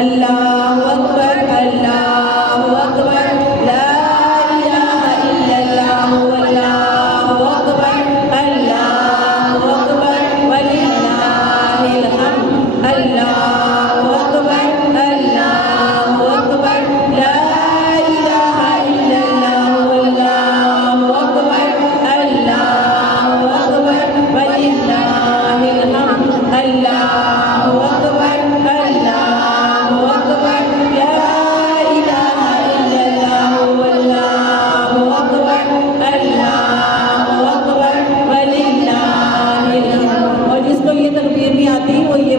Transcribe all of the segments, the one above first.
अल्लाहु अकबर अल्लाहु अकबर ला इलाहा इल्लल्लाहु वल्लाहु अकबर वलिल्लाहिल हम्द अल्लाहु अकबर ला इलाहा इल्लल्लाहु वल्लाहु अकबर वलिल्लाहिल हम्द अल्लाहु अकबर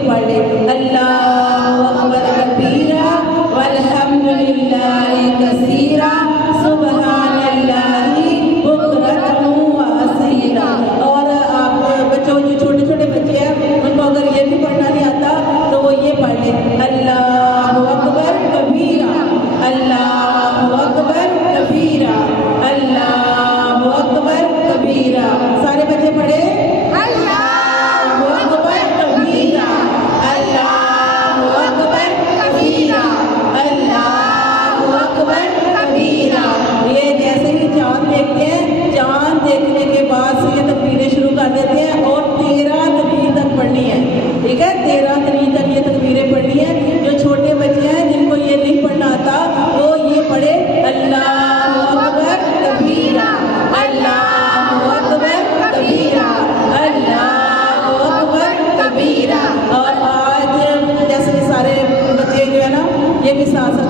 पढ़ ले अल्लाहु अकबर कबीरा वल्हम्दुलिल्लाहि कसीरा सुबहानल्लाहि बुकरतन व असीला। और आप बच्चों जो छोटे छोटे बच्चे हैं उनको अगर ये भी पढ़ना नहीं आता तो वो ये पढ़ ले अल्लाहु अकबर कबीरा अल्लाहु अकबर कबीरा अल्लाहु अकबर कबीरा। सारे बच्चे पढ़े अल्लाहु अकबर कबीरा अल्लाहु अकबर कबीरा अल्लाहु अकबर कबीरा। ये जैसे ही चांद देखते हैं, चांद देखने के बाद से ये तकबीरें शुरू कर देते हैं और 13 तकबीर तक पढ़नी है। ठीक है, 13 तकबीर तक ये तकबीरें पढ़नी है। जो छोटे बच्चे हैं जिनको ये नहीं पढ़ना आता वो ये पढ़े अल्लाहु अकबर कबीरा अल्लाहु अकबर कबीरा अल्लाहु अकबर कबीरा। और आज जैसे सारे बच्चे जो है ना ये भी साथ साथ